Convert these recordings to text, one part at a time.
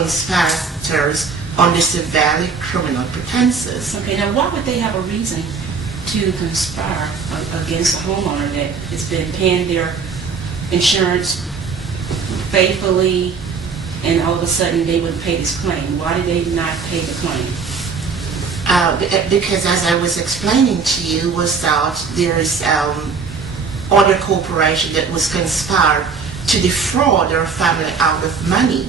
conspirators under severely criminal pretenses. Okay, now why would they have a reason to conspire against a homeowner that has been paying their insurance faithfully, and all of a sudden they would pay this claim? Why did they not pay the claim? Because as I was explaining to you, was that there is other corporation that was conspired to defraud our family out of money.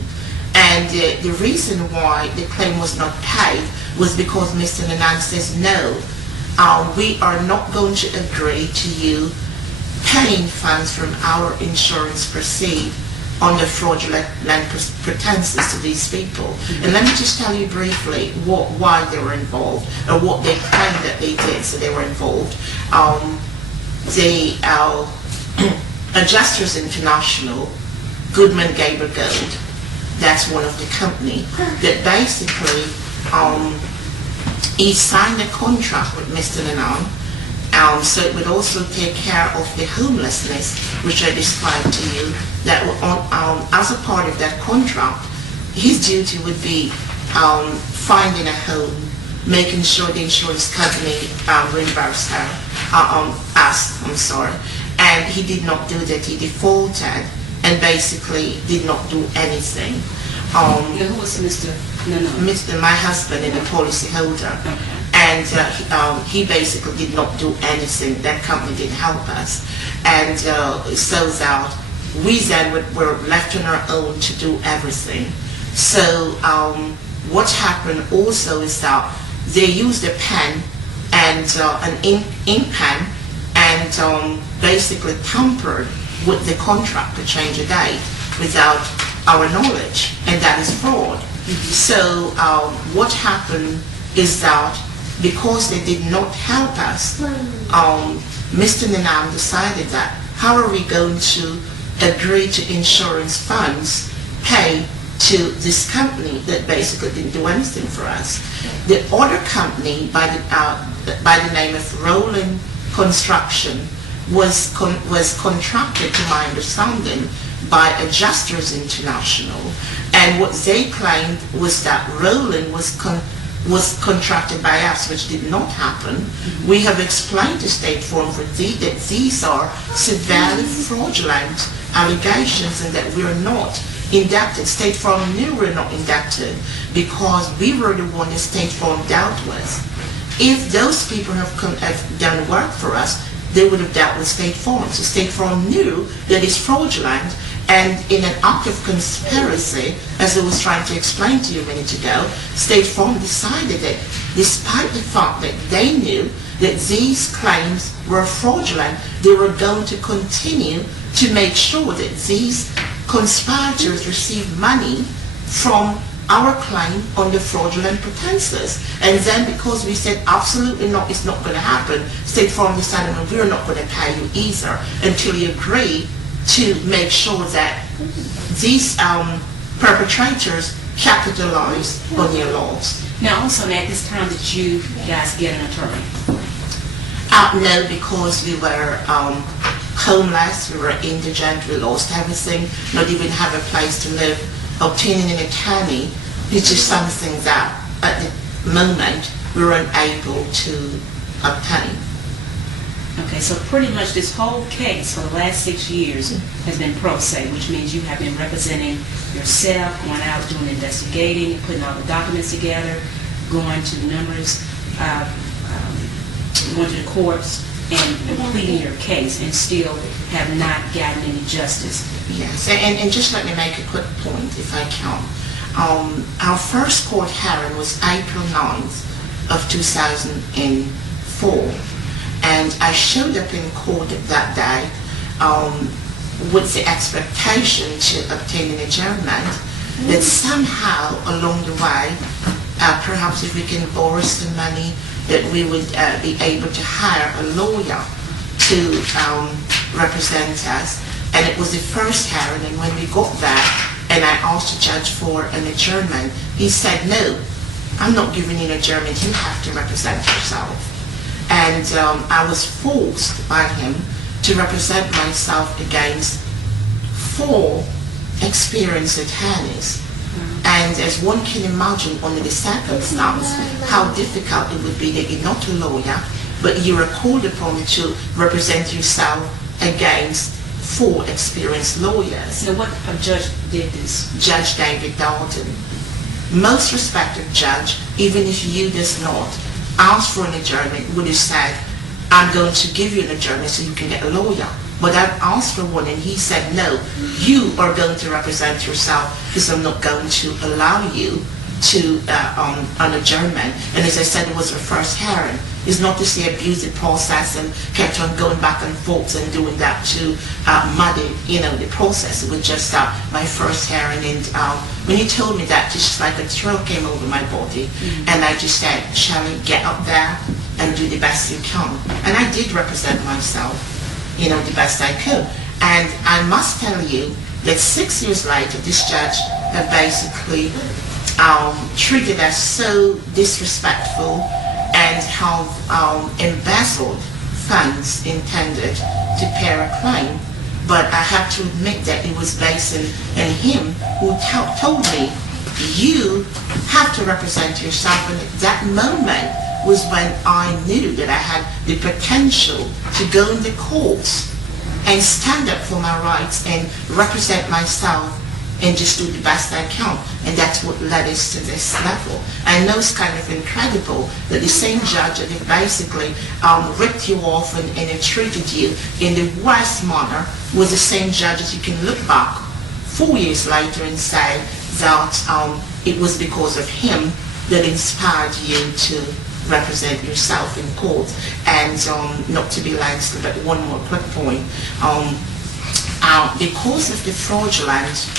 And the reason why the claim was not paid was because Mr. Nanan says, no, we are not going to agree to you paying funds from our insurance proceeds under fraudulent pretenses to these people. And let me just tell you briefly why they were involved, or what they claimed that they did, so they were involved. The Adjusters International, Goodman Gable Gold, that's one of the company, that basically he signed a contract with Mr. Nanan, so it would also take care of the homelessness, which I described to you, that as a part of that contract, his duty would be finding a home, making sure the insurance company reimbursed us, and he did not do that. He defaulted and basically did not do anything. Who was Mr. Nanan? My husband and the policy holder. Okay. And he basically did not do anything. That company didn't help us. And so that we then were left on our own to do everything. So what happened also is that they used a pen and an ink pen and basically tampered with the contract to change a date without our knowledge, and that is fraud. So what happened is that because they did not help us, Mr. Nanan decided that how are we going to agree to insurance funds pay to this company that basically didn't do anything for us. The other company by the name of Rolling Construction was contracted, to my understanding, by Adjusters International, and what they claimed was that Rolling was contracted by us, which did not happen. We have explained to State Farm that these are severely fraudulent allegations and that we are not indicted. State Farm knew we were not indicted because we were the one that State Farm dealt with. If those people have done work for us, they would have dealt with State Farm. So State Farm knew that it's fraudulent, and in an act of conspiracy, as I was trying to explain to you a minute ago, State Farm decided that despite the fact that they knew that these claims were fraudulent, they were going to continue to make sure that these conspirators received money from our claim under fraudulent pretenses. And then because we said absolutely not, it's not going to happen, State Farm decided, well, we're not going to pay you either until you agree to make sure that these perpetrators capitalize on your laws. Now also at this time did you guys get an attorney? No, because we were homeless, we were indigent, we lost everything, not even have a place to live. Obtaining an attorney is just something that at the moment we were unable to obtain. Okay, so pretty much this whole case for the last 6 years has been pro se, which means you have been representing yourself, going out, doing investigating, putting all the documents together, going to numerous, going to the courts and pleading your case, and still have not gotten any justice. Yes, and just let me make a quick point, if I can. Our first court hearing was April 9th of 2004, and I showed up in court that day with the expectation to obtain an adjournment, that somehow along the way, perhaps if we can borrow some money, that we would be able to hire a lawyer to represent us. And it was the first hearing, and when we got there and I asked the judge for an adjournment, he said, no, I'm not giving you an adjournment, you have to represent yourself. And I was forced by him to represent myself against 4 experienced attorneys. And as one can imagine under the circumstance, how difficult it would be that you're not a lawyer, but you are called upon to represent yourself against 4 experienced lawyers. Now, what judge did this? Judge David Dalton. Most respected judge, even if you does not ask for an adjournment, would have said, I'm going to give you an adjournment so you can get a lawyer. But I asked for one and he said, no, you are going to represent yourself because I'm not going to allow you to an adjournment. And as I said, it was her first hearing. It's not to say abuse the process and kept on going back and forth and doing that to muddy, the process. It was just my first hearing. And when you told me that, just like a thrill came over my body. And I just said, Shellielle, get up there and do the best you can. And I did represent myself, the best I could. And I must tell you that 6 years later, this judge had basically treated us so disrespectful and have embezzled funds intended to pay a claim. But I have to admit that it was based in him who told me, you have to represent yourself. And at that moment was when I knew that I had the potential to go in the courts and stand up for my rights and represent myself and just do the best I can. And that's what led us to this level. I know it's kind of incredible that the same judge that basically ripped you off and treated you in the worst manner was the same judge that you can look back 4 years later and say that it was because of him that inspired you to represent yourself in court. And not to be last, but one more quick point. Because of the fraudulent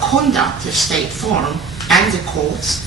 conduct of State Farm and the courts,